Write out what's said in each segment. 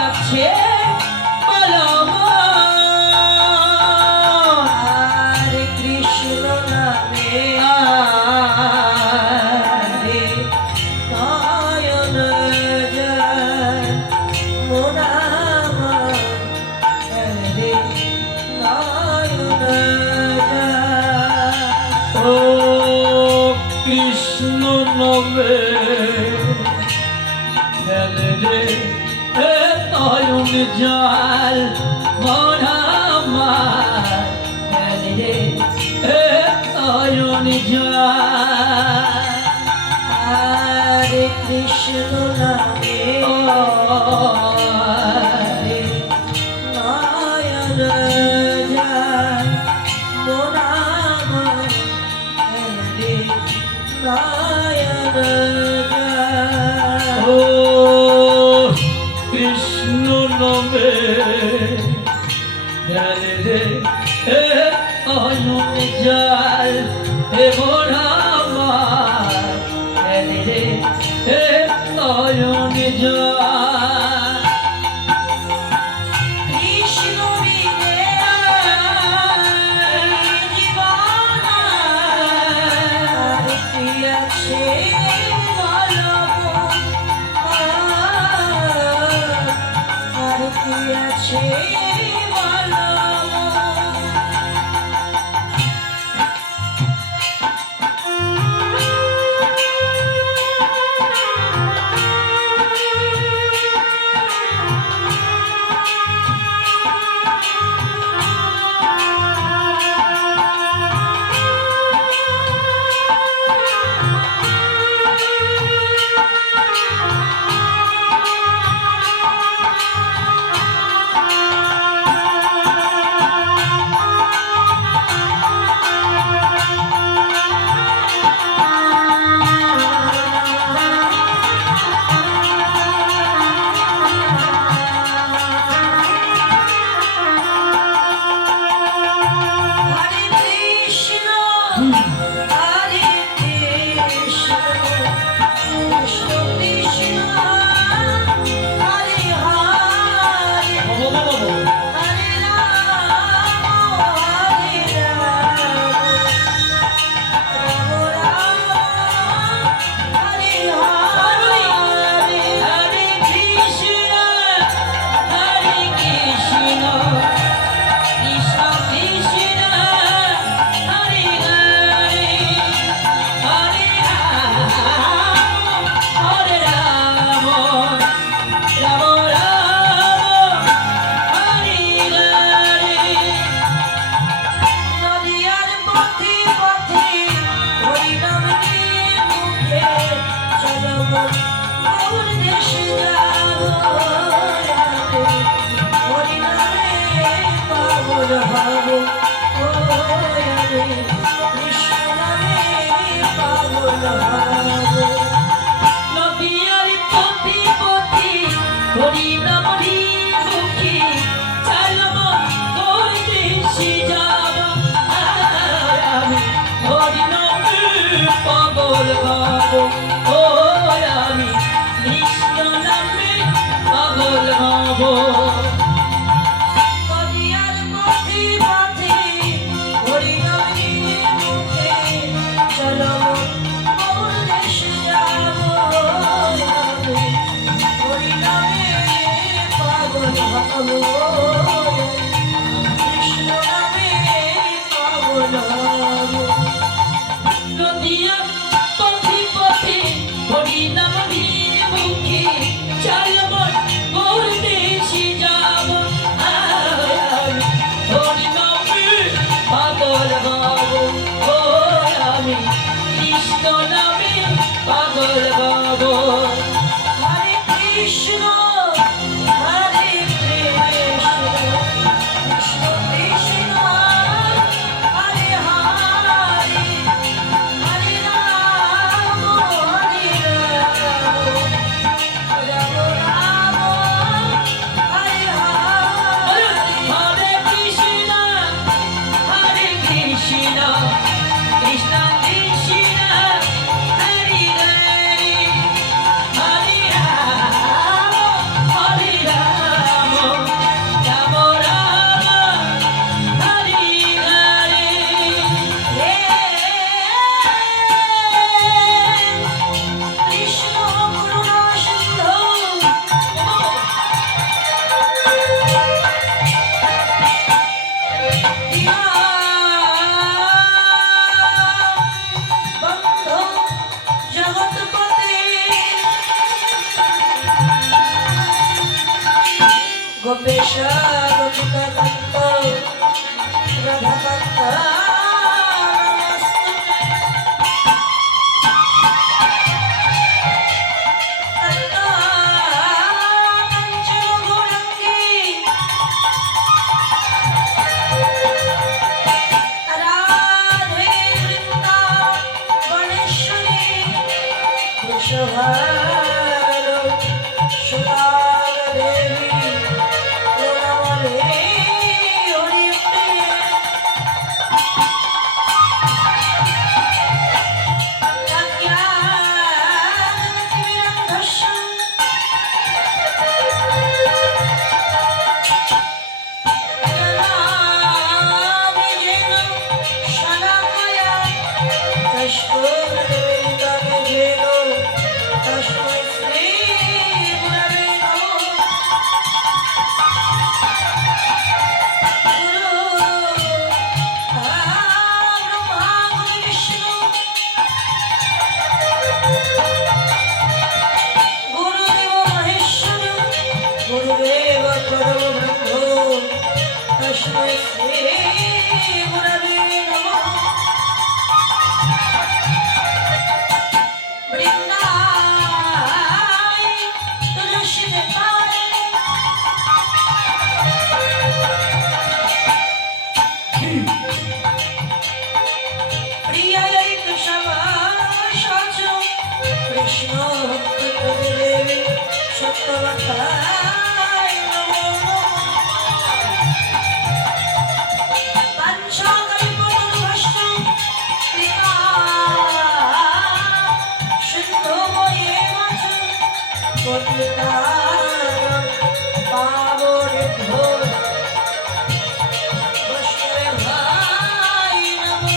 আছে বলো হরে কৃষ্ণ নামে আরে নয়ন যায় মন আমার হরে নয়ন যায় ও কৃষ্ণ নবে খেলে রে এ নয়ন জাল মন আমার খেলে রে এ নয়ন জাল হরে কৃষ্ণ নামে হরে নয়ন যায় মন আমার হরে নয়ন যায় ও কৃষ্ণ নমে খেলে রে এ নয়ন জাল হে মন আমার খেলে রে এ নয়ন জাল কৃষ্ণ বিনে জীবন আর কি আছে বলো আর কি আছে বলো হরে কৃষ্ণ হরে কৃষ্ণ কৃষ্ণ কৃষ্ণ হরে হরে হরে রাম হরে রাম রাম রাম হরে হরে হরে কৃষ্ণ হরে কৃষ্ণ কৃষ্ণ কৃষ্ণ হরে হরে হরে রাম হরে রাম রাম রাম হরে হরে নদিয়ার পথে পথে হরিনাম নিয়ে মুখে চলো গৌর দেশে যাবো হরিনামে পাগল হব ও আমি কৃষ্ণ নামে পাগল হব নদিয়ার পথে পথে হরি নাম মুখে চালব দেশে যাব আমি হরি নামে পাগল হব ও আমি কৃষ্ণ নামে পাগল হব নদিয়ার পথে পথে হরিনাম নিয়ে মুখে চলো গৌর দেশে যাবো আমি হরিনামে পাগল হব কৃষ্ণ নামে পাগল হব নদিয়ার পথে পথে হরি নাম মুখে চালব গৌর দেশে যাব আমি হরি নামে পাগল হব ও আমি কৃষ্ণ নামে পাগল হব হরে কৃষ্ণ হরে কৃষ্ণ কৃষ্ণেশা গোপিকা কান্ত রাধাকান্ত নমস্তুতে কাঞ্চন গৌরাঙ্গী রাধে বৃন্দাবনেশ্বরী বৃষভার সুতার দেবী লোনাবলী হরিপ্রিয়ে কাজ্ঞানতিমিরন্ধস্য জনাবিজেন শলাকয়া তস্ফুরনিমিলিতমেঘেন তস্मै শ্রী গুরবে নমঃ গুরু ব্রহ্মা গুরু বিষ্ণু গুরুদেব মহেশ্বর গুরুদেব পরব্রহ্ম তস্मै শ্রী গুরবে নমঃ বৃন্দায় তুলসী পায়ে প্রিয়ায় কেশব সচ কৃষ্ণ ভক্তি দেবী সত্যবতায় নমো পাঞ্চকল্পতরুভ্যশ্চ কৃপা সিন্ধুময়েব চ পতিতানাং পাবনেভ্যো বৈষ্ণবেভ্যায় নমো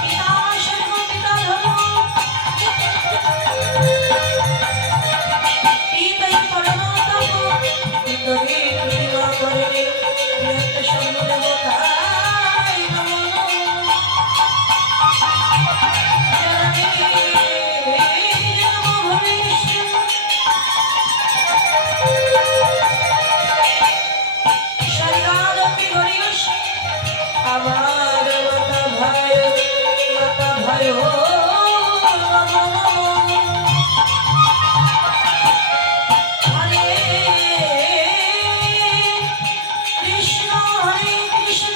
পিতা শর্ম পিতা ধর্ম পিতৈ পরমতপ ইন্দরে কৃতিমা করণে প্রিয়ন্ত সর্বদেবতায় নমো আমার মাতা ভাই নমো নমো হরে কৃষ্ণ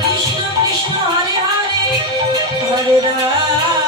কৃষ্ণ কৃষ্ণ হরে হরে হরে রাম